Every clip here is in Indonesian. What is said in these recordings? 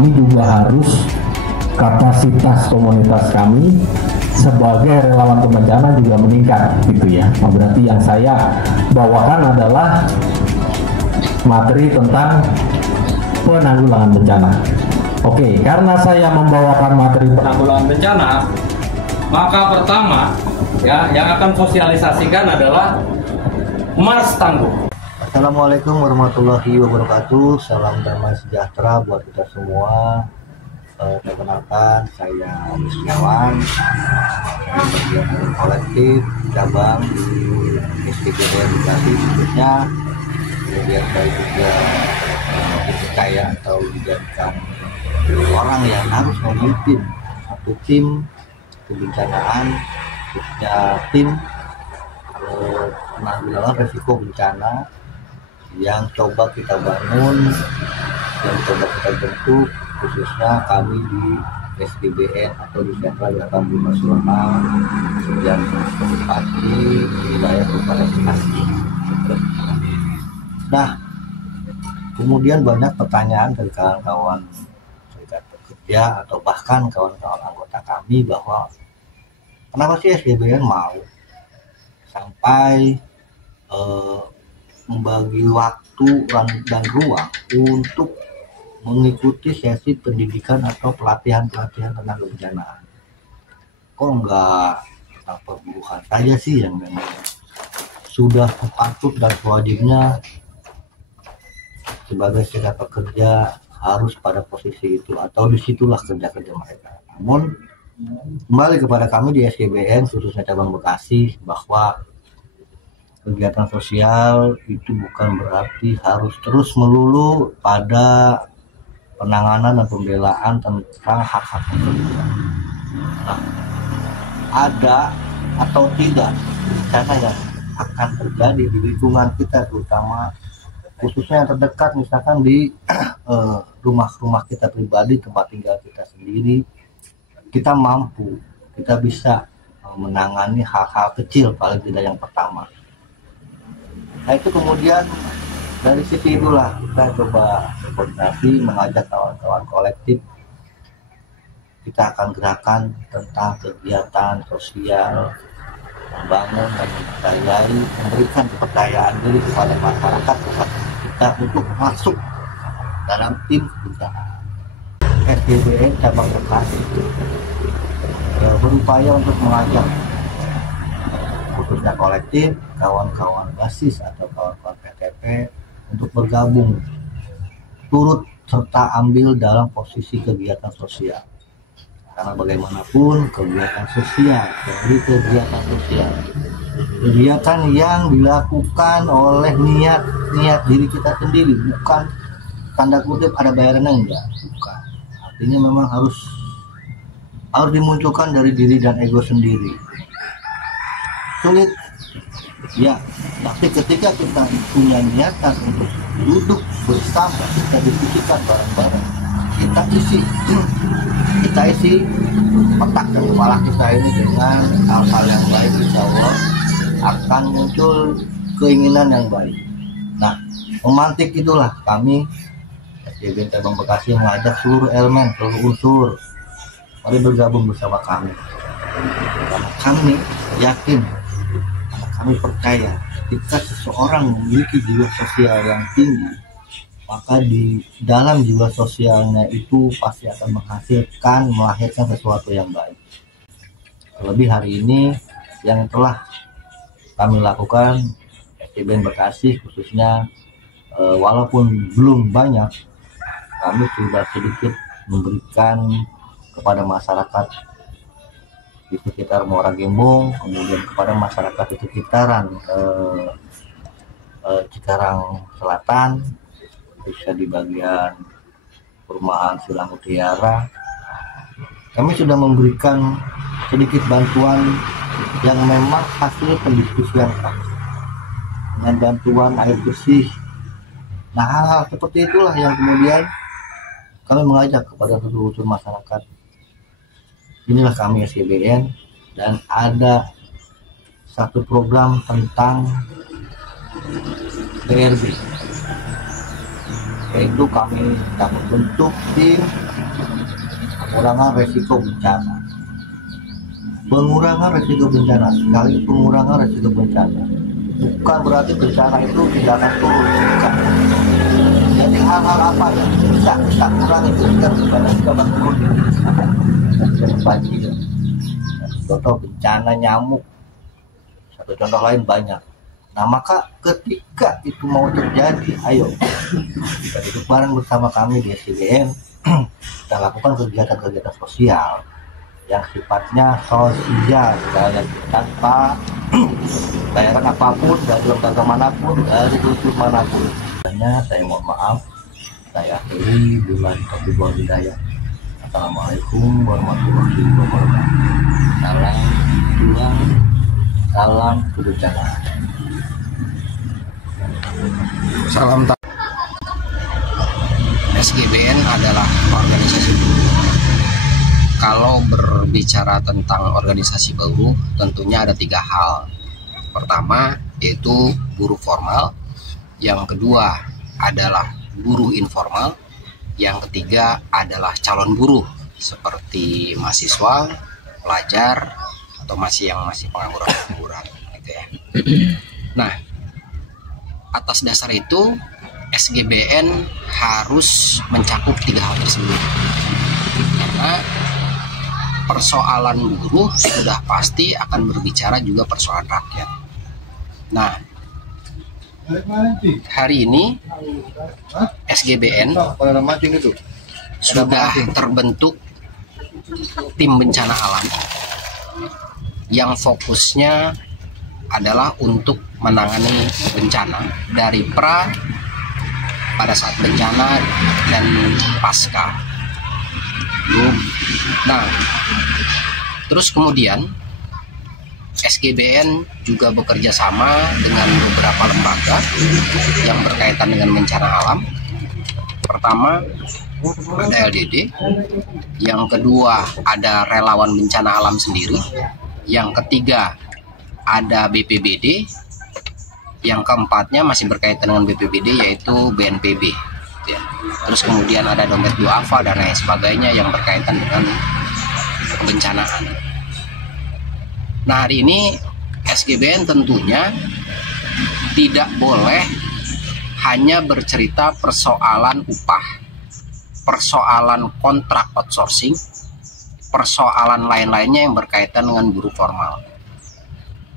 kami juga harus kapasitas komunitas kami sebagai relawan bencana juga meningkat gitu ya. Nah, berarti yang saya bawakan adalah materi tentang penanggulangan bencana. Oke, karena saya membawakan materi penanggulangan bencana, maka pertama ya yang akan sosialisasikan adalah Mars Tangguh. Assalamualaikum warahmatullahi wabarakatuh. Salam damai sejahtera buat kita semua. Perkenalkan, saya Setiawan, bagian kolektif cabang SPBN Bekasi khususnya. Kemudian saya juga dipercaya atau dijadikan orang yang harus memimpin satu tim kebencanaan, khususnya tim penanggulangan resiko bencana yang coba kita bangun, yang coba kita bentuk, khususnya kami di SDBN atau di Sentra Gerakan Bumi Nasional yang berpati wilayah Kabupaten Bekasi. Nah, kemudian banyak pertanyaan dari kawan-kawan serikat pekerja atau bahkan kawan-kawan anggota kami bahwa kenapa sih SDBN mau sampai membagi waktu dan ruang untuk mengikuti sesi pendidikan atau pelatihan-pelatihan tentang kebencanaan. Kok enggak perburuhan saja sih yang memang sudah patut dan wajibnya sebagai serikat pekerja harus pada posisi itu atau disitulah kerja-kerja mereka. Namun kembali kepada kami di SGBN khususnya cabang Bekasi bahwa kegiatan sosial itu bukan berarti harus terus melulu pada penanganan dan pembelaan tentang hak-hak pekerja. Nah, ada atau tidak bencana yang akan terjadi di lingkungan kita, terutama khususnya yang terdekat, misalkan di rumah-rumah kita pribadi, tempat tinggal kita sendiri, kita mampu, kita bisa menangani hal-hal kecil paling tidak yang pertama. Nah itu kemudian dari sisi itulah kita coba berkoordinasi mengajak kawan-kawan kolektif. Kita akan gerakan tentang kegiatan sosial, membangun dan mempercayai, memberikan kepercayaan diri kepada masyarakat kita untuk masuk dalam tim kebencanaan. SDBN cabang Bekasi berupaya untuk mengajak khususnya kolektif, kawan-kawan basis atau kawan-kawan PTP untuk bergabung, turut serta ambil dalam posisi kegiatan sosial. Karena bagaimanapun kegiatan sosial, dari kegiatan sosial, kegiatan yang dilakukan oleh niat diri kita sendiri, bukan tanda kutip ada bayarannya, enggak, bukan. Artinya memang harus dimunculkan dari diri dan ego sendiri. Sulit ya, tapi ketika kita punya niatan untuk duduk bersama, kita diskusikan bareng-bareng, kita isi otak dan kepala kita ini dengan hal-hal yang baik, insya Allah akan muncul keinginan yang baik. Nah, memantik itulah kami SDBN Cabang Bekasi mengajak seluruh elemen, seluruh unsur, mari bergabung bersama kami. Karena kami yakin, kami percaya jika seseorang memiliki jiwa sosial yang tinggi, maka di dalam jiwa sosialnya itu pasti akan melahirkan sesuatu yang baik. Terlebih hari ini yang telah kami lakukan SDBN Bekasi khususnya, walaupun belum banyak, kami sudah sedikit memberikan kepada masyarakat di sekitar Muara Gembong, kemudian kepada masyarakat di sekitaran Cikarang Selatan, bisa di bagian perumahan Silang Mutiara. Kami sudah memberikan sedikit bantuan yang memang hasil pendiskusian kami, dengan bantuan air bersih. Nah, hal-hal seperti itulah yang kemudian kami mengajak kepada seluruh masyarakat. Inilah kami SGBN, dan ada satu program tentang PRB. yaitu kami sedang membentuk tim pengurangan resiko bencana. Pengurangan resiko bencana, sekali pengurangan resiko bencana bukan berarti bencana itu tidak akan turun, bukan. Jadi hal-hal apa yang bisa kita kurangi sehingga bencana tidak akan turun, banjir, contoh bencana nyamuk, satu contoh lain banyak. Nah, maka ketika itu mau terjadi, ayo kita duduk bareng bersama kami di SGBN, kita lakukan kegiatan-kegiatan sosial yang sifatnya sosial, tanpa bayaran apapun dari lembaga manapun, dari unsur manapun. Saya mohon maaf, saya akhiri bulan Februari Hidayah. Assalamualaikum warahmatullahi wabarakatuh. Salam kebencanaan. Salam. SGBN adalah organisasi buruh. Kalau berbicara tentang organisasi buruh, tentunya ada 3 hal. Pertama, yaitu buruh formal. Yang kedua adalah buruh informal. Yang ketiga adalah calon buruh, seperti mahasiswa, pelajar, atau masih pengangguran, gitu ya. Nah, atas dasar itu SGBN harus mencakup 3 hal tersebut, karena persoalan buruh sudah pasti akan berbicara juga persoalan rakyat. Nah, hari ini SGBN sudah terbentuk tim bencana alam yang fokusnya adalah untuk menangani bencana dari pada saat bencana dan pasca. Nah, terus kemudian SGBN juga bekerja sama dengan beberapa lembaga yang berkaitan dengan bencana alam. Pertama, ada LDD. Yang kedua, ada relawan bencana alam sendiri. Yang ketiga, ada BPBD. Yang keempatnya masih berkaitan dengan BPBD, yaitu BNPB. Terus kemudian ada dompet duafa dan lain sebagainya yang berkaitan dengan kebencanaan. Nah, hari ini SGBN tentunya tidak boleh hanya bercerita persoalan upah, persoalan kontrak outsourcing, persoalan lain-lainnya yang berkaitan dengan buruh formal.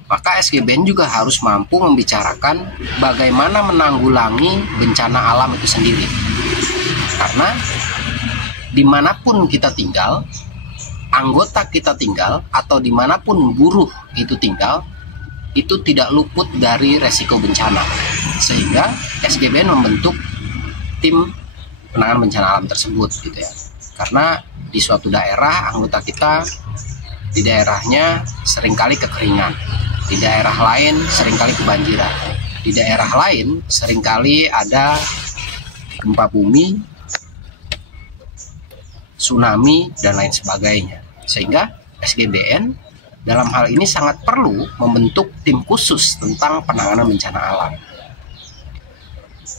Maka SGBN juga harus mampu membicarakan bagaimana menanggulangi bencana alam itu sendiri. Karena dimanapun kita tinggal, anggota kita tinggal, atau dimanapun buruh itu tinggal, itu tidak luput dari resiko bencana. Sehingga SGBN membentuk tim penanganan bencana alam tersebut, gitu ya. Karena di suatu daerah, anggota kita di daerahnya seringkali kekeringan, di daerah lain seringkali kebanjiran, di daerah lain seringkali ada gempa bumi, tsunami, dan lain sebagainya. Sehingga SGBN dalam hal ini sangat perlu membentuk tim khusus tentang penanganan bencana alam.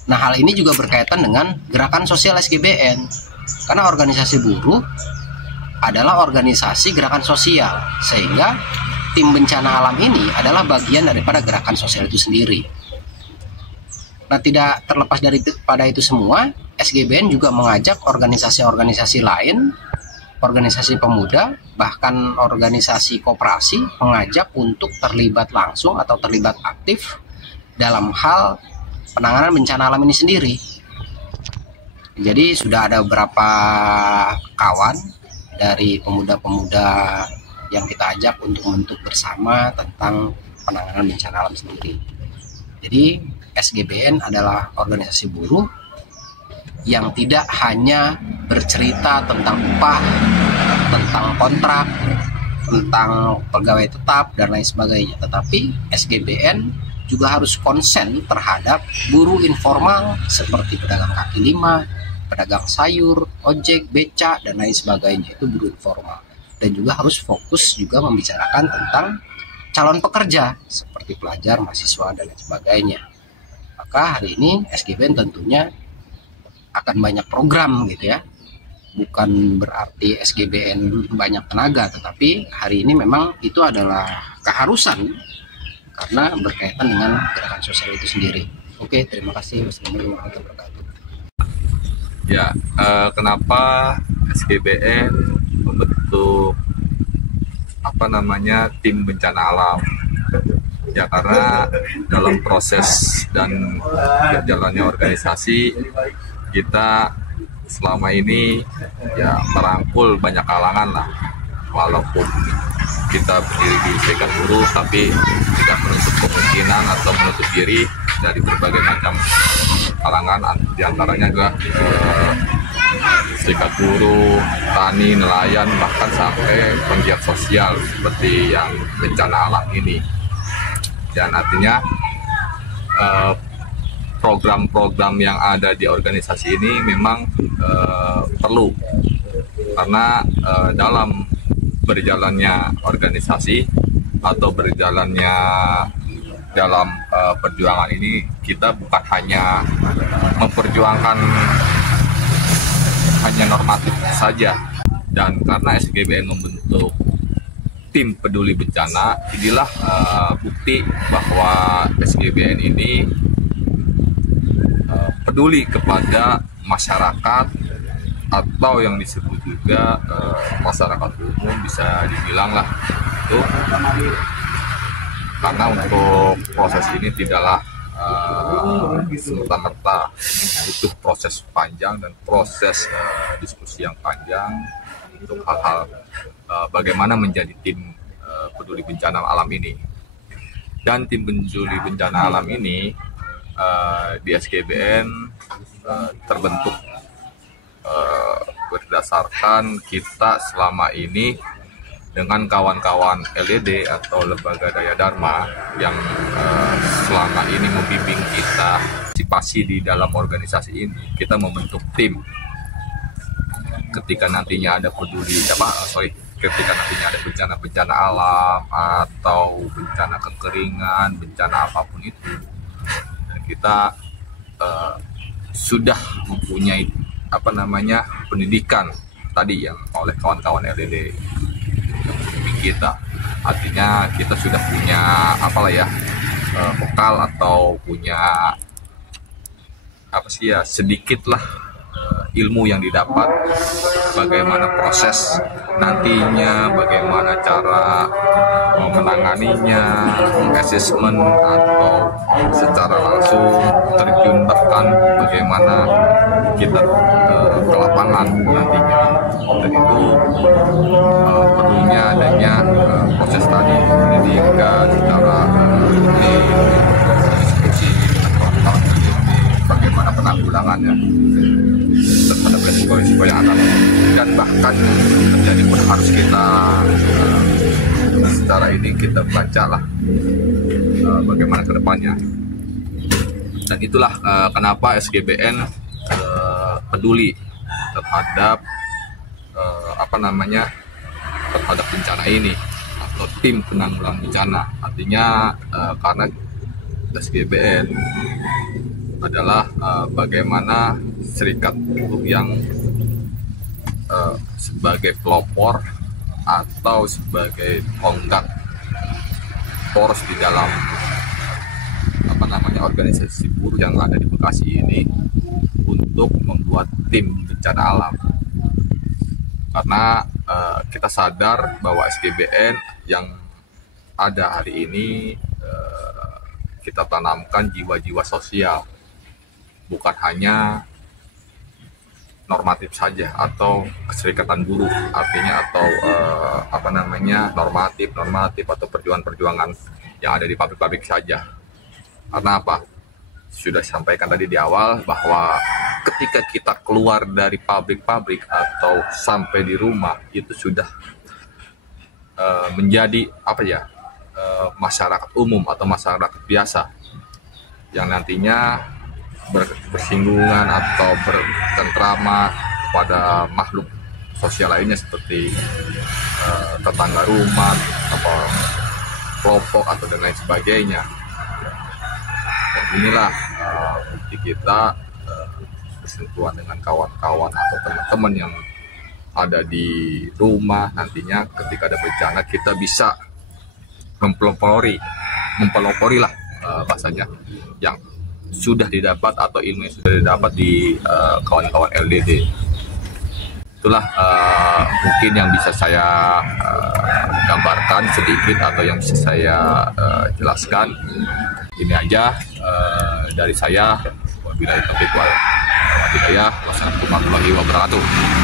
Nah, hal ini juga berkaitan dengan gerakan sosial SGBN, karena organisasi buruh adalah organisasi gerakan sosial, sehingga tim bencana alam ini adalah bagian daripada gerakan sosial itu sendiri. Nah, tidak terlepas daripada itu semua, SGBN juga mengajak organisasi-organisasi lain, organisasi pemuda, bahkan organisasi koperasi, mengajak untuk terlibat langsung atau terlibat aktif dalam hal penanganan bencana alam ini sendiri. Jadi sudah ada beberapa kawan dari pemuda-pemuda yang kita ajak untuk membentuk bersama tentang penanganan bencana alam sendiri. Jadi SGBN adalah organisasi buruh yang tidak hanya bercerita tentang upah, tentang kontrak, tentang pegawai tetap, dan lain sebagainya. Tetapi SGBN juga harus konsen terhadap buruh informal seperti pedagang kaki lima, pedagang sayur, ojek, beca, dan lain sebagainya. Itu buruh informal. Dan juga harus fokus juga membicarakan tentang calon pekerja seperti pelajar, mahasiswa, dan lain sebagainya. Maka hari ini SGBN tentunya akan banyak program gitu ya. Bukan berarti SGBN banyak tenaga, tetapi hari ini memang itu adalah keharusan karena berkaitan dengan gerakan sosial itu sendiri. Oke, terima kasih. Wassalamualaikum warahmatullahi wabarakatuh. Ya, kenapa SGBN membentuk tim bencana alam? Ya karena dalam proses dan berjalannya organisasi kita selama ini ya merangkul banyak kalangan lah, walaupun kita berdiri di Serikat Buruh tapi tidak menutup kemungkinan atau menutup diri dari berbagai macam kalangan, diantaranya juga Serikat Buruh, tani, nelayan, bahkan sampai penggiat sosial seperti yang bencana alam ini. Dan artinya program-program yang ada di organisasi ini memang perlu, karena dalam berjalannya organisasi atau berjalannya dalam perjuangan ini kita bukan hanya memperjuangkan hanya normatif saja. Dan karena SGBN membentuk tim peduli bencana, inilah bukti bahwa SGBN ini peduli kepada masyarakat atau yang disebut juga masyarakat umum, bisa dibilang lah itu, karena untuk proses ini tidaklah serta-merta, butuh proses panjang dan proses diskusi yang panjang untuk hal-hal bagaimana menjadi tim peduli bencana alam ini. Dan tim peduli bencana alam ini di SGBN terbentuk berdasarkan kita selama ini dengan kawan-kawan LED atau Lembaga Daya Dharma yang selama ini membimbing kita partisipasi di dalam organisasi ini. Kita membentuk tim ketika nantinya ada ketika nantinya ada bencana-bencana alam atau bencana kekeringan, bencana apapun itu, dan kita sudah mempunyai pendidikan tadi yang oleh kawan-kawan LED kita. Artinya kita sudah punya bekal atau punya sedikit lah ilmu yang didapat, bagaimana proses nantinya, bagaimana cara menanganinya, mengassessment atau secara langsung terjun, bahkan bagaimana kita ke lapangan nantinya. Dan itu perlunya adanya proses tadi, pendidikan secara diskusi dengan bagaimana penanggulangannya terhadap resiko-resiko yang akan dan bahkan terjadi pun harus kita secara ini kita baca lah bagaimana ke depannya. Dan itulah kenapa SGBN peduli terhadap terhadap bencana ini atau tim penanggulangan bencana. Artinya karena SGBN adalah bagaimana serikat buruh yang sebagai pelopor atau sebagai tonggak poros di dalam organisasi buruh yang ada di Bekasi ini untuk membuat tim bencana alam. Karena kita sadar bahwa SGBN yang ada hari ini kita tanamkan jiwa-jiwa sosial, bukan hanya normatif saja atau keserikatan buruh, artinya atau normatif atau perjuangan yang ada di pabrik-pabrik saja. Karena apa? Sudah disampaikan tadi di awal bahwa ketika kita keluar dari pabrik-pabrik atau sampai di rumah itu sudah menjadi masyarakat umum atau masyarakat biasa yang nantinya bersinggungan atau bercengkrama kepada makhluk sosial lainnya seperti tetangga rumah atau kelompok atau dan lain sebagainya. Dan inilah bukti kita bersentuhan dengan kawan-kawan atau teman-teman yang ada di rumah, nantinya ketika ada bencana kita bisa mempelopori lah bahasanya yang sudah didapat atau ilmu yang sudah didapat di kawan-kawan LDD. Itulah mungkin yang bisa saya gambarkan sedikit atau yang bisa saya jelaskan. Ini aja dari saya. Wabillahi taufiq wal hidayah. Wassalamualaikum warahmatullahi wabarakatuh.